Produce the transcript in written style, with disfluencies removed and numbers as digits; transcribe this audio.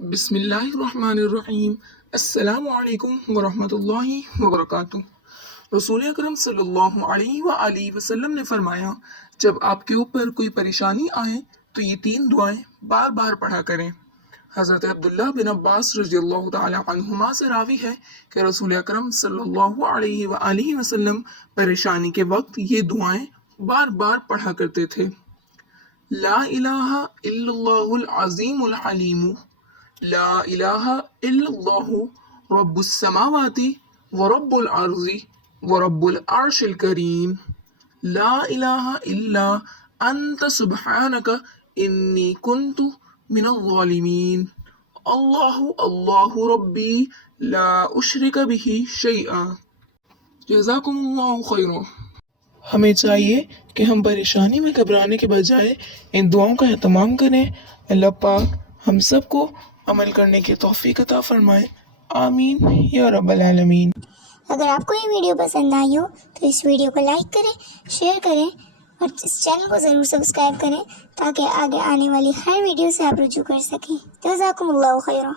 بسم اللہ الرحمن الرحیم۔ السلام علیکم ورحمۃ اللہ وبرکاتہ۔ رسول اکرم صلی اللہ علیہ وآلہ وسلم نے فرمایا، جب آپ کے اوپر کوئی پریشانی آئے تو یہ 3 دعائیں بار بار پڑھا کریں۔ حضرت عبداللہ بن عباس رضی اللہ تعالی عنہما سے راوی ہے کہ رسول اکرم صلی اللہ علیہ وآلہ وسلم پریشانی کے وقت یہ دعائیں بار بار پڑھا کرتے تھے۔ لا الہ الا اللہ العظیم الحلیم، لا الہ الا اللہ رب السماوات ورب الارض ورب العرش الکریم، لا الہ الا انت سبحانک انی کنت من الظالمین، اللہ اللہ ربی لا اشرک بہ شیئا۔ جزاکم اللہ خیرا۔ ہمیں چاہیے کہ ہم پریشانی میں گھبرانے کے بجائے ان دعاؤں کا اہتمام کریں۔ اللہ پاک ہم سب کو عمل کرنے کی توفیق عطا فرمائے، آمین یا رب العالمین۔ اگر آپ کو یہ ویڈیو پسند آئی ہو تو اس ویڈیو کو لائک کریں، شیئر کریں اور اس چینل کو ضرور سبسکرائب کریں تاکہ آگے آنے والی ہر ویڈیو سے آپ رجوع کر سکیں۔ جزاکم اللہ خیرا۔